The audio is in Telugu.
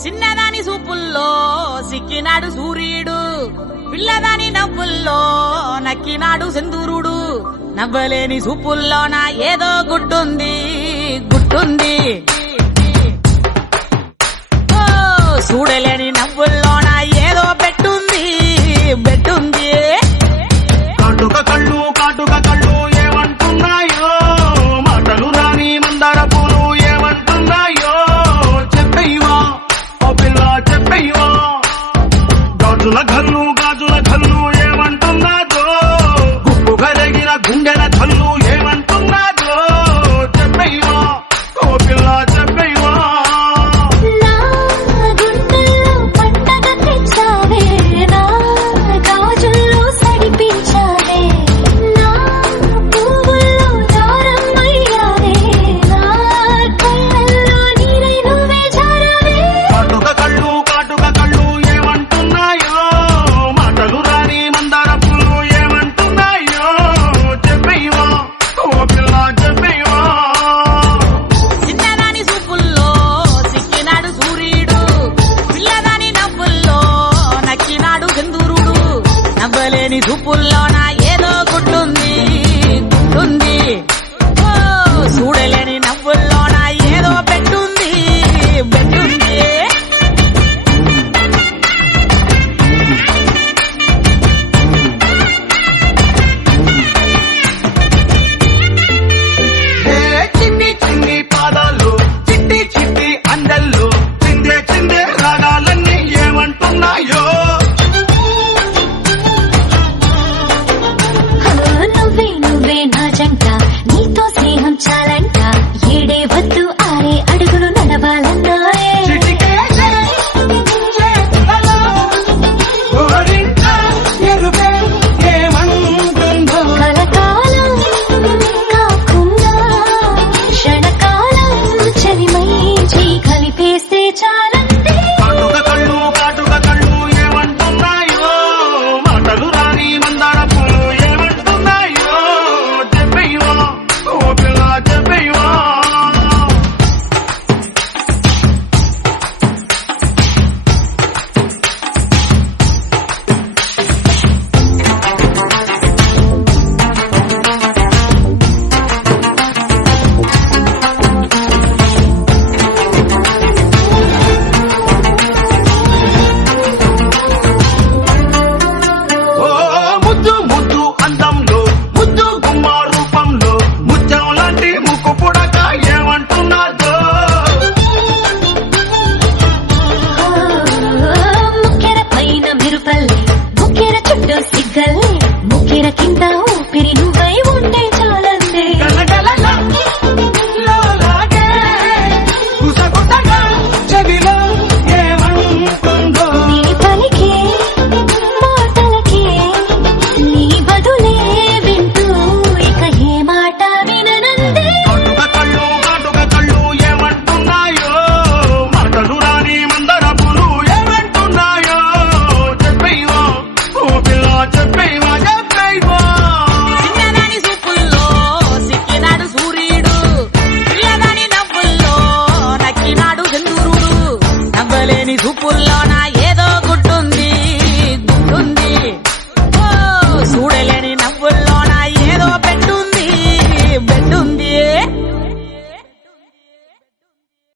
చిన్నదాని సూపుల్లో సిక్కినాడు సూర్యుడు, పిల్లదాని నవ్వుల్లో నక్కినాడు సింధూరుడు. నవ్వలేని సూపుల్లోన ఏదో గుట్టుంది గుట్టుంది, ఓ చూడలేని నవ్వుల్లోన ఏదో పెట్టుంది బెట్టుంది. కాటుక కళ్ళు కాటుక కళ్ళు ఏమంటున్నాయో, మాటలు రాని మందార పూలు ఏమంటున్నాయో. చెప్పయ్యవా ఓ పిల్ల చెప్పయ్యవా, గాజుల కళ్ళు గాజుల కళ్ళు ఏమంటున్నాదో, గుప్పు కరిగిన గుండెల కళ్ళు ఏమంటున్నాదో. చెప్పయ్యవా ఓ పిల్ల చెప్పయ్యవా. నా గుండెల్లో పండగ తెచ్చావే, నా గాజుల్లో సడిపించావే, నా పువ్వుల్లో దారం అయ్యావే, నా కళ్ళల్లో నీరై నువ్వే జారావే. కాటుక కళ్ళు ఏమంటున్నాయో, మాటలు రాని మందార పూలు ఏమంటున్నాయో. చెప్పయ్యవా ఓ పిల్ల చెప్పయ్యవా. చిన్నదాని సూపుల్లో సిక్కినాడు సూర్యుడు, పిల్లదాని నవ్వుల్లో నక్కినాడు సింధూరుడు. నవ్వలేని సూపుల్లోన ఏదో గుట్టుంది గుట్టుంది, ఓ చూడలేని నవ్వుల్లోన ఏదో పెట్టుంది బెట్టుంది. హే చిన్ని చిన్ని పాదాలు చిట్టి చిట్టి అందల్లో చిందే చిందే రాగాలన్నీ ఏమంటున్నాయో. నువ్వే నువ్వే నా జంట, నీతో స్నేహం చాలంట, ఏడే వద్దు ఆరే అడుగులు నడవాలన్నాయే. చిటికేసే చేతులలో గోరింట ఎరుపే ఏమంటుందో. కలకాలం కాకుండా క్షణకాలం చలిమై చేయి కలిపేస్తే చాలంతే. కాటుక కళ్ళు ఏమంటున్నాయో, మాటలు రాని మందార పూలు ఏమంటున్నాయో. చెప్పయ్యవా ఓ పిల్ల చెప్పయ్యవా. ఓ ముద్దు ముద్దు అందంలో ముద్దు గుమ్మ రూపంలో ముత్యం లాంటి ముక్కు పుడక ఏమంటున్నాదో. ముక్కెర పైన మెరుపల్లే, ముక్కెర చుట్టూ సిగ్గల్లే, ముక్కెర కింద ఊపిరి నువ్వై ఉంటే చాలందే. గలగలలా లోలాగే కుసగుసగా చెవిలో ఏమంటుందో. నీ పలికే మాటలకే నీ బదులే వింటూ ఇక ఏ మాట విననందే. కాటుక కళ్ళు ఏమంటున్నాయో, మాటలు రాని మందర పూలు ఏమంటున్నాయో. చెప్పయ్యవా ఓ పిల్ల చెప్పయ్యవా చెప్పయ్యవా. చిన్నదాని సూపుల్లో సిక్కినాడు సూర్యుడు, పిల్లదాని నవ్వుల్లో నక్కినాడు సింధూరుడు. నవ్వలేని సూపుల్లోన